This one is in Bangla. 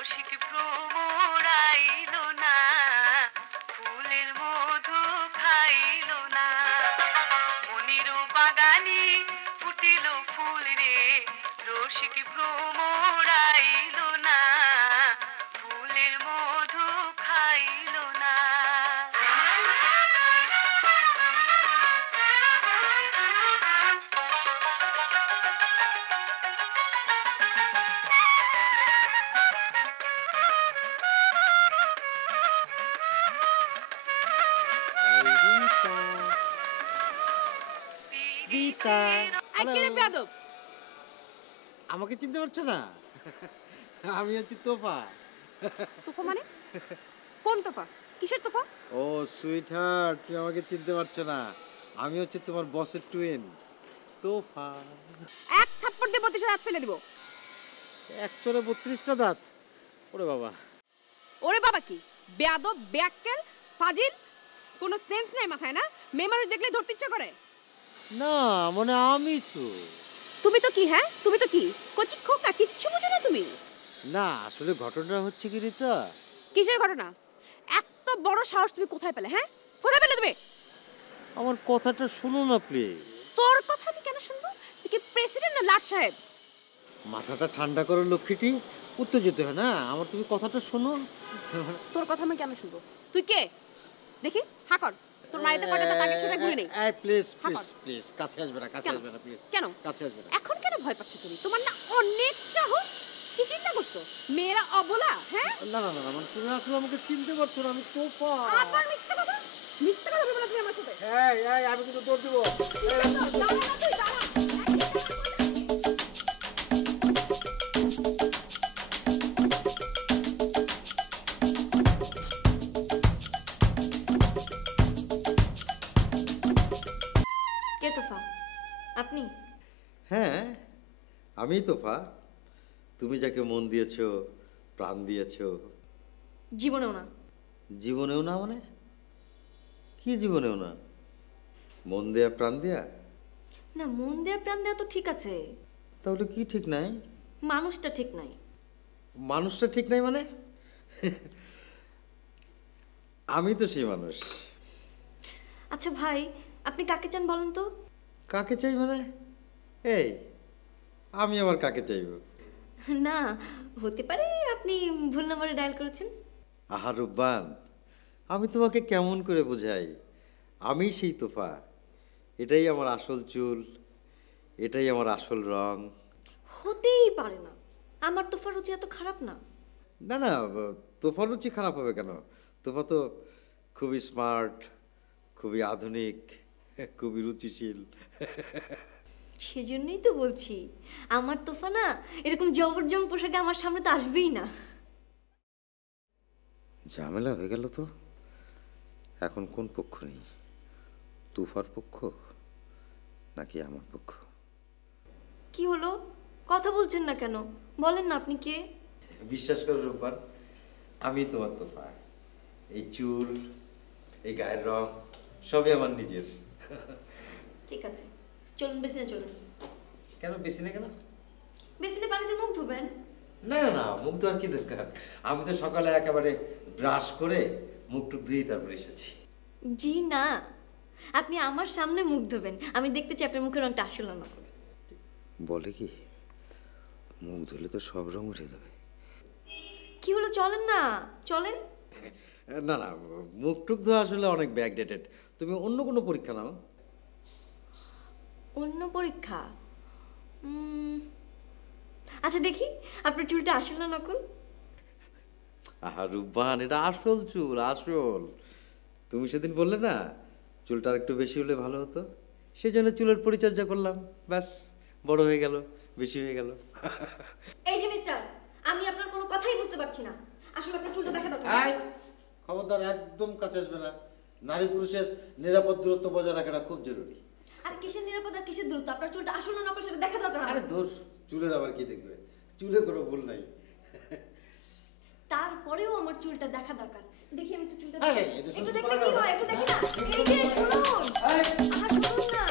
রসিক ভ্রমর আইল না, ফুলের মধু খাইল না। মনির বাগানি ফুটিল ফুল রে, রসিক ভ্রমর আইল না, ফুলের মধু খাইল না। আমাকে চিনতে পারছো না? আমি হচ্ছি তোফা। তোফা মানে? কোন তোফা? কিসের তোফা? ও সুইট হার্ট, তুমি আমাকে চিনতে পারছো না? আমি হচ্ছে তোমার বসের টুইন তোফা। এক থাপ্পড় দিয়ে 32 দাঁত ফেলে দিব। এক চড়ে 32টা দাঁত? ওরে বাবা। ওরে বাবা কি? বেয়াদব, ব্যাককেল, ফাজিল, কোনো সেন্স নাই মাথায় না? মেয়ে মানুষ দেখলে ধরতে ইচ্ছা করে না, মানে আমি তো। তুমি তো কি? হ্যাঁ তুমি তো কি? কচি খোকা, কিচ্ছু বুঝো না তুমি? না আসলে ঘটনা হচ্ছে কি রিতা। কিসের ঘটনা? এত বড় সাহস তুমি কোথায় পেলে? হ্যাঁ কোথায় পেলে তুমি? আমার কথাটা শুনো না প্লিজ। তোর কথা আমি কেন শুনবো? তুই কি প্রেসিডেন্ট না লাট সাহেব? মাথাটা ঠান্ডা করো লক্ষ্মীটি, উত্তেজিত হয় না। আমার তুমি কথাটা শোনো। তোর কথা আমি কেন শুনবো? তুই কে দেখি? হ্যাঁ কর। তোর মাইতে কয়টা দাঁত আগে সেটা গুনে নেই। এই প্লিজ প্লিজ প্লিজ কাছে আসবে না, কাছে আসবে না প্লিজ। কেন কাছে আসবে না? এখন কেন ভয় পাচ্ছ তুমি? তোমার না অনেক সাহস। কি চিন্তা করছো? মেয়েরা অবলা? হ্যাঁ না না না, মানে তুমি আসলে আমাকে চিনতে পারছো না। আমি তোফা। আবার মিথ্যা কথা? মিথ্যা কথা বলবে না তুমি আমার সাথে। এই এই আমি কিন্তু দৌড় দিব। দাঁড়া না তুই, দাঁড়া। কে তোফা? আপনি? হ্যাঁ আমি তোফা। তুমি যাকে মন দিয়েছো, প্রাণ দিয়েছো। জীবনেও না। জীবনেও না মানে? কি জীবনেও না? মন দেয়া প্রাণ দেয়া? না, মন দেয়া প্রাণ দেয়া তো ঠিক আছে, তাহলে কি ঠিক নাই? মানুষটা ঠিক নাই। মানুষটা ঠিক নাই মানে? আমি তো সেই মানুষ। আচ্ছা ভাই, আপনি কাকে চান বলেন তো? কাকে চাই মানে? এই আমি আবার কাকে চাইব? না, হতে পারে আপনি ভুল নম্বরে ডায়াল করেছেন। আহা রুব্বান, আমি তোমাকে কেমন করে বোঝাই? আমি সেই তোফা। এটাই আমার আসল চুল, এটাই আমার আসল রং। হতেই পারে না, আমার তোফার রুচি এত খারাপ না। না না, তোফার রুচি খারাপ হবে কেন? তোফা তো খুবই স্মার্ট, খুবই আধুনিক, খুবই রুচিশীল। সেজন্যই তো বলছি, আমার তোফা না এরকম জবরজং পোশাকে আমার সামনে তো আসবেই না। ঝামেলা হয়ে গেল তো। এখন কোন পক্ষ নেই? তুফার পক্ষ নাকি আমার পক্ষ? কি হলো, কথা বলছেন না কেন? বলেন না আপনি কে? বিশ্বাস করো রূপার, আমি তোমার তোফা। এই চুল, এই গায়ের রং সবই আমার নিজের। ঠিক আছে, চলুন বেসিনে চলুন। কেন বেসিনে? কেন বেসিনে পানিতে মুখ ধুবেন? না না না, মুখ ধোয়ার কি দরকার? আমি তো সকালে একেবারে ব্রাশ করে মুখ টুক ধুয়ে তারপর এসেছি। জি না, আপনি আমার সামনে মুখ ধোবেন, আমি দেখতে চাই আপনার মুখের রংটা আসল না। বলে কি, মুখ ধুলে তো সব রং উঠে যাবে। কি হলো, চলেন না, চলেন। না না, মুখ টুক ধোয়া আসলে অনেক ব্যাকডেটেড। তুমি অন্য কোনো পরীক্ষা নাও। অন্য পরীক্ষা? আচ্ছা দেখি আপনার চুলটা আসল না নকল। আহা রূপবান, এটা আসল চুল, আসল। তুমি সেদিন বললে না চুলটা একটু বেশি হলে ভালো হতো, সেই জন্য চুলের পরিচর্যা করলাম, ব্যাস বড় হয়ে গেল, বেশি হয়ে গেল। এই যে মিস্টার, আমি আপনার কোনো কথাই বুঝতে পারছি না। আসলে আপনার চুলটা দেখা দরকার। এই খবরদার, একদম কাছে আসবে না। নারী পুরুষের নিরাপদ দূরত্ব বজায় রাখাটা খুব জরুরি। আর কিসের নিরাপদ আর কিসের দূরত্ব? আপনার চুলটা আসল না নকল সেটা দেখা দরকার। আরে দূর, চুলের আবার কি দেখবে? চুলে কোনো ভুল নাই। তারপরেও আমার চুলটা দেখা দরকার। দেখি আমি তো চুলটা একটু দেখলে কি হয়, একটু দেখি না। এই যে শুনুন, শুনুন না।